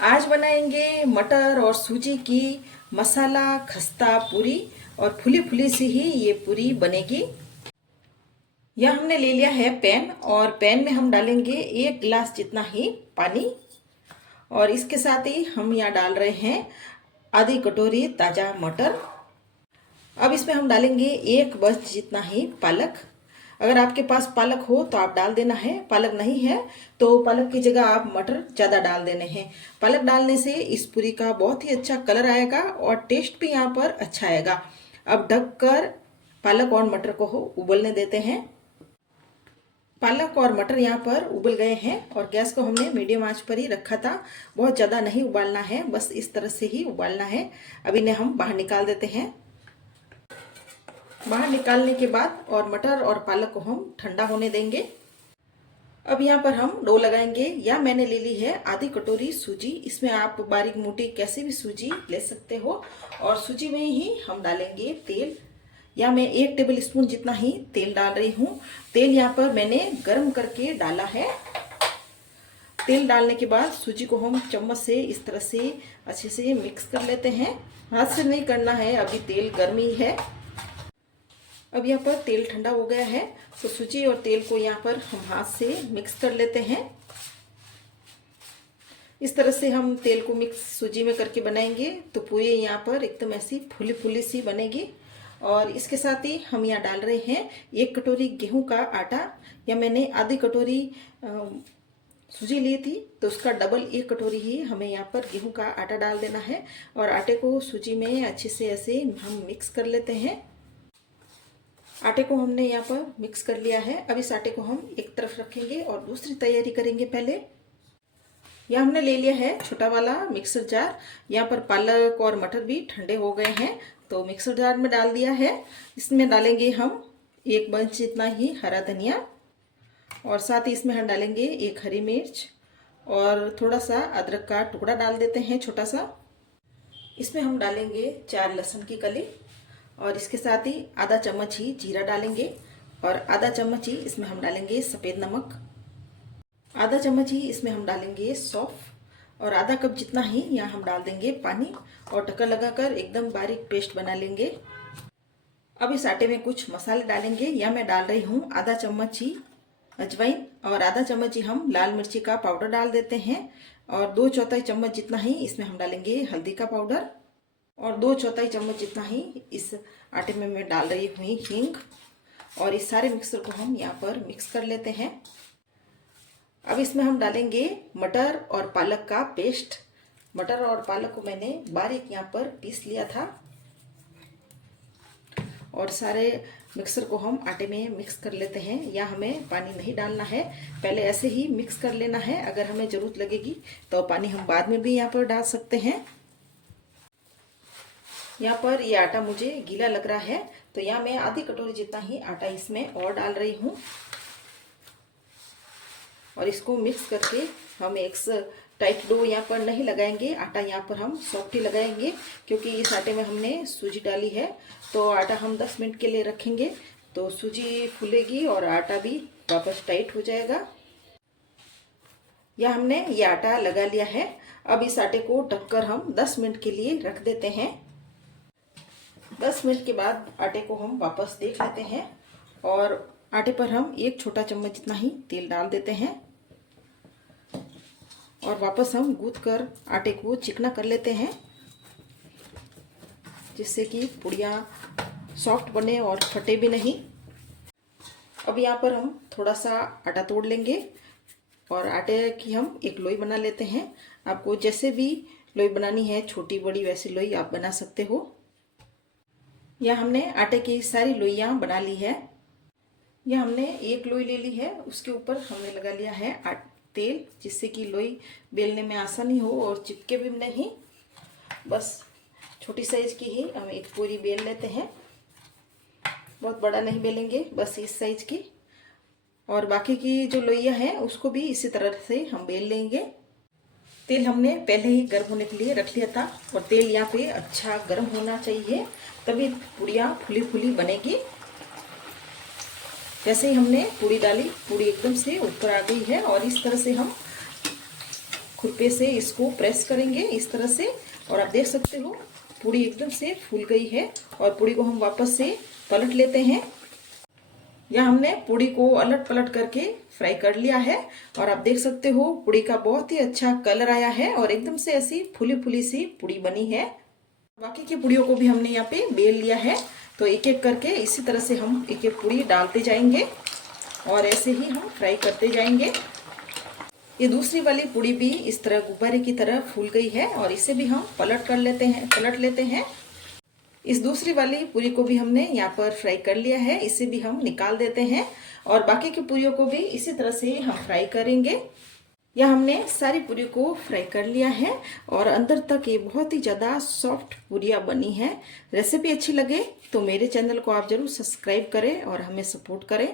आज बनाएंगे मटर और सूजी की मसाला खस्ता पूरी और फुली फुली सी ही ये पूरी बनेगी। यह हमने ले लिया है पैन और पैन में हम डालेंगे 1 गिलास जितना ही पानी और इसके साथ ही हम यहाँ डाल रहे हैं आधी कटोरी ताज़ा मटर। अब इसमें हम डालेंगे 1 बंच जितना ही पालक। अगर आपके पास पालक हो तो आप डाल देना है, पालक नहीं है तो पालक की जगह आप मटर ज़्यादा डाल देने हैं। पालक डालने से इस पूरी का बहुत ही अच्छा कलर आएगा और टेस्ट भी यहाँ पर अच्छा आएगा। अब ढककर पालक और मटर को उबलने देते हैं। पालक और मटर यहाँ पर उबल गए हैं और गैस को हमने मीडियम आंच पर ही रखा था। बहुत ज़्यादा नहीं उबालना है, बस इस तरह से ही उबालना है। अब इन्हें हम बाहर निकाल देते हैं। बाहर निकालने के बाद और मटर और पालक को हम ठंडा होने देंगे। अब यहाँ पर हम डो लगाएंगे। या मैंने ले ली है आधी कटोरी सूजी। इसमें आप बारीक मोटी कैसी भी सूजी ले सकते हो और सूजी में ही हम डालेंगे तेल। या मैं 1 टेबल स्पून जितना ही तेल डाल रही हूँ। तेल यहाँ पर मैंने गर्म करके डाला है। तेल डालने के बाद सूजी को हम चम्मच से इस तरह से अच्छे से मिक्स कर लेते हैं। हाथ से नहीं करना है, अभी तेल गर्म ही है। अब यहाँ पर तेल ठंडा हो गया है तो सूजी और तेल को यहाँ पर हम हाथ से मिक्स कर लेते हैं। इस तरह से हम तेल को मिक्स सूजी में करके बनाएंगे तो पूरी यहाँ पर एकदम ऐसी फुली फुली सी बनेगी। और इसके साथ ही हम यहाँ डाल रहे हैं 1 कटोरी गेहूं का आटा। या मैंने आधी कटोरी सूजी ली थी तो उसका डबल 1 कटोरी ही हमें यहाँ पर गेहूं का आटा डाल देना है। और आटे को सूजी में अच्छे से ऐसे हम मिक्स कर लेते हैं। आटे को हमने यहाँ पर मिक्स कर लिया है। अब इस आटे को हम एक तरफ रखेंगे और दूसरी तैयारी करेंगे। पहले यहाँ हमने ले लिया है छोटा वाला मिक्सर जार। यहाँ पर पालक और मटर भी ठंडे हो गए हैं तो मिक्सर जार में डाल दिया है। इसमें डालेंगे हम 1 बंच जितना ही हरा धनिया और साथ ही इसमें हम डालेंगे 1 हरी मिर्च और थोड़ा सा अदरक का टुकड़ा डाल देते हैं छोटा सा। इसमें हम डालेंगे 4 लहसुन की कली और इसके साथ ही आधा चम्मच ही जीरा डालेंगे और आधा चम्मच ही इसमें हम डालेंगे सफ़ेद नमक। आधा चम्मच ही इसमें हम डालेंगे सौंफ और आधा कप जितना ही यहाँ हम डाल देंगे पानी और ढक्कन लगाकर एकदम बारीक पेस्ट बना लेंगे। अब इस आटे में कुछ मसाले डालेंगे। या मैं डाल रही हूँ आधा चम्मच ही अजवाइन और आधा चम्मच ही हम लाल मिर्ची का पाउडर डाल देते हैं और 2/4 चम्मच जितना ही इसमें हम डालेंगे हल्दी का पाउडर और 2/4 चम्मच जितना ही इस आटे में मैं डाल रही हूँ हींग। और इस सारे मिक्सर को हम यहाँ पर मिक्स कर लेते हैं। अब इसमें हम डालेंगे मटर और पालक का पेस्ट। मटर और पालक को मैंने बारीक यहाँ पर पीस लिया था और सारे मिक्सर को हम आटे में मिक्स कर लेते हैं। या हमें पानी नहीं डालना है, पहले ऐसे ही मिक्स कर लेना है। अगर हमें ज़रूरत लगेगी तो पानी हम बाद में भी यहाँ पर डाल सकते हैं। यहाँ पर ये आटा मुझे गीला लग रहा है तो यहाँ मैं आधी कटोरी जितना ही आटा इसमें और डाल रही हूँ और इसको मिक्स करके हम एक टाइट डो यहाँ पर नहीं लगाएंगे। आटा यहाँ पर हम सॉफ्ट ही लगाएंगे क्योंकि इस आटे में हमने सूजी डाली है तो आटा हम 10 मिनट के लिए रखेंगे तो सूजी फूलेगी और आटा भी वापस टाइट हो जाएगा। या हमने ये आटा लगा लिया है। अब इस आटे को ढककर हम 10 मिनट के लिए रख देते हैं। 10 मिनट के बाद आटे को हम वापस देख लेते हैं और आटे पर हम 1 छोटा चम्मच जितना ही तेल डाल देते हैं और वापस हम गूंथ कर आटे को चिकना कर लेते हैं जिससे कि पुड़िया सॉफ्ट बने और फटे भी नहीं। अब यहाँ पर हम थोड़ा सा आटा तोड़ लेंगे और आटे की हम एक लोई बना लेते हैं। आपको जैसे भी लोई बनानी है, छोटी बड़ी, वैसी लोई आप बना सकते हो। यह हमने आटे की सारी लोइयाँ बना ली है। यह हमने 1 लोई ले ली है, उसके ऊपर हमने लगा लिया है तेल जिससे कि लोई बेलने में आसानी हो और चिपके भी नहीं। बस छोटी साइज की ही हम एक पूरी बेल लेते हैं, बहुत बड़ा नहीं बेलेंगे, बस इस साइज की। और बाकी की जो लोइयाँ हैं उसको भी इसी तरह से हम बेल लेंगे। तेल हमने पहले ही गर्म होने के लिए रख लिया था और तेल यहाँ पे अच्छा गर्म होना चाहिए तभी पूड़ियाँ फुली फुली बनेगी। जैसे ही हमने पूड़ी डाली, पूड़ी एकदम से ऊपर आ गई है और इस तरह से हम खुरपे से इसको प्रेस करेंगे इस तरह से। और आप देख सकते हो पूड़ी एकदम से फूल गई है। और पूड़ी को हम वापस से पलट लेते हैं। यहाँ हमने पूड़ी को अलट पलट करके फ्राई कर लिया है। और आप देख सकते हो पूड़ी का बहुत ही अच्छा कलर आया है और एकदम से ऐसी फूली फूली सी पूड़ी बनी है। बाकी की पूड़ियों को भी हमने यहाँ पे बेल लिया है। तो एक एक करके इसी तरह से हम एक एक पूड़ी डालते जाएंगे और ऐसे ही हम फ्राई करते जाएंगे। ये दूसरी वाली पूड़ी भी इस तरह गुब्बारे की तरह फूल गई है और इसे भी हम पलट लेते हैं। इस दूसरी वाली पूरी को भी हमने यहाँ पर फ्राई कर लिया है, इसे भी हम निकाल देते हैं। और बाकी की पूरियों को भी इसी तरह से हम फ्राई करेंगे। यह हमने सारी पूरी को फ्राई कर लिया है और अंदर तक ये बहुत ही ज़्यादा सॉफ्ट पूरियाँ बनी है। रेसिपी अच्छी लगे तो मेरे चैनल को आप ज़रूर सब्सक्राइब करें और हमें सपोर्ट करें।